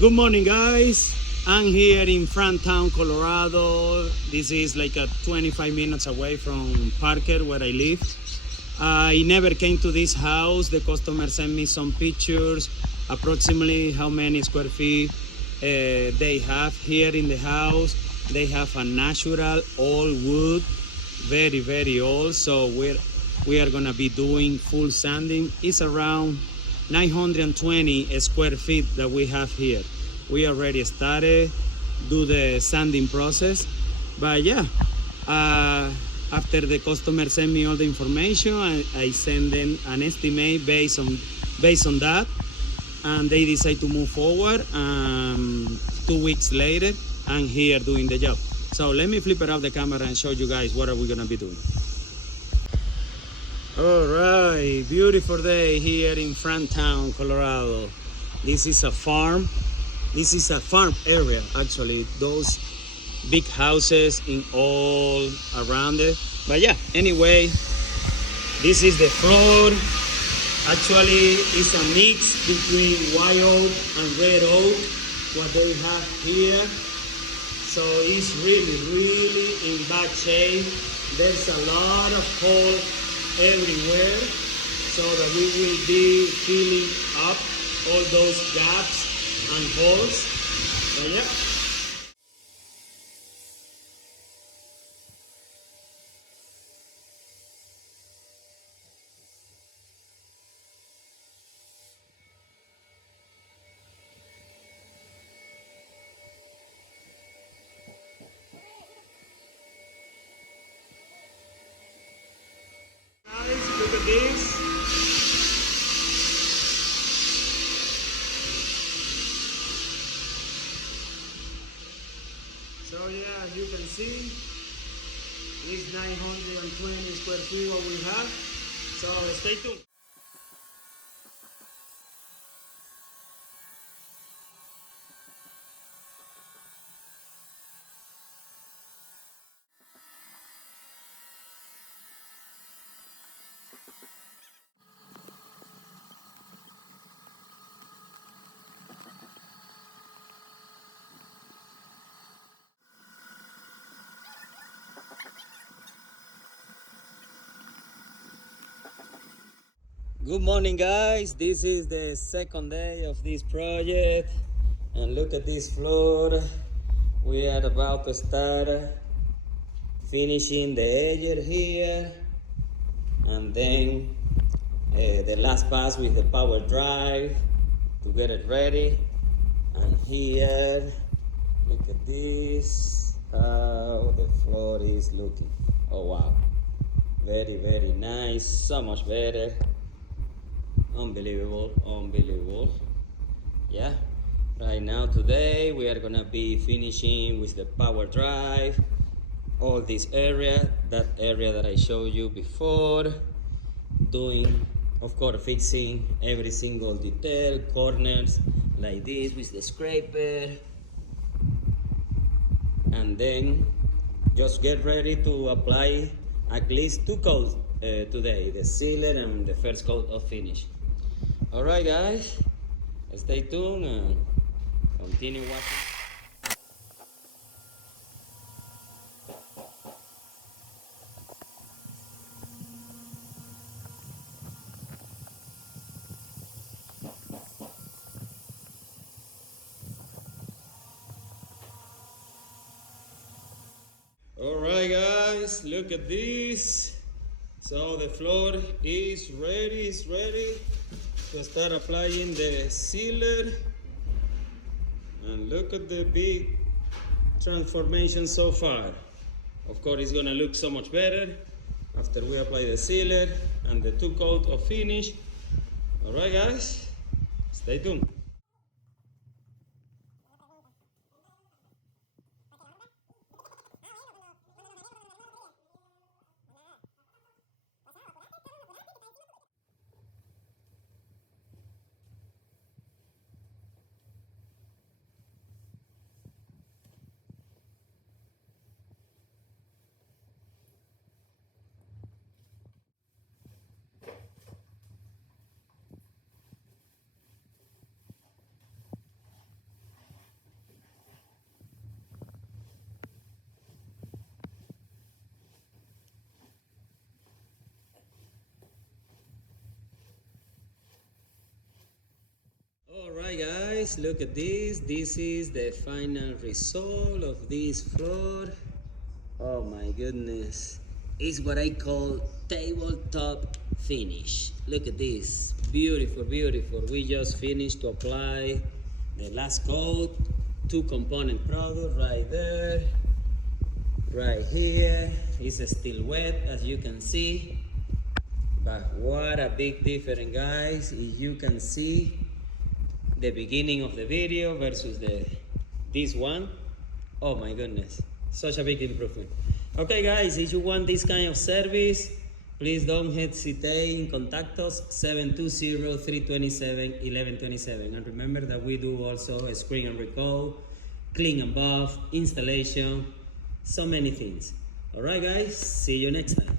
Good morning, guys. I'm here in Town, Colorado. This is like 25 minutes away from Parker, where I live. I never came to this house. The customer sent me some pictures, approximately how many square feet they have here in the house. They have a natural all wood, very, very old. So we are gonna be doing full sanding. It's around 920 square feet that we have here. We already started do the sanding process, but yeah, after the customer sent me all the information, I send them an estimate based on that, and they decide to move forward. 2 weeks later, I'm here doing the job. So let me flip around the camera and show you guys what are we gonna be doing. All right, beautiful day here in Town, Colorado. This is a farm. This is a farm area, actually. Those big houses in all around it. But yeah, anyway, this is the floor. Actually, it's a mix between white oak and red oak, what they have here. So it's really, really in bad shape. There's a lot of hole everywhere, so that we will be filling up all those gaps and holes. So yeah. Guys, look at this. So yeah, as you can see, it's 920 square feet what we have. So stay tuned. Good morning, guys. This is the second day of this project, and look at this floor. We are about to start finishing the edge here, and then the last pass with the power drive to get it ready. And here, look at this, how the floor is looking. Oh wow, very, very nice, so much better. Unbelievable. Yeah, right now today we are gonna be finishing with the power drive, all this area, that area that I showed you before, doing, of course, fixing every single detail, corners like this with the scraper, and then just get ready to apply at least 2 coats today, the sealer and the first coat of finish. Alright, guys, stay tuned and continue watching. Alright, guys, look at this. So the floor is ready to start applying the sealer, and look at the big transformation so far. Of course, it's gonna look so much better after we apply the sealer and the 2 coat of finish. Alright, guys, stay tuned. Alright guys, look at this. This is the final result of this floor. Oh my goodness. It's what I call tabletop finish. Look at this. Beautiful, beautiful. We just finished to apply the last coat. 2 component product right there. Right here. It's still wet as you can see. But what a big difference, guys. If you can see the beginning of the video versus this one. Oh my goodness, such a big improvement. Okay guys, if you want this kind of service, please don't hesitate in contact us 720-327-1127. And remember that we do also a screen and recoat, clean and buff, installation, so many things. All right guys, see you next time.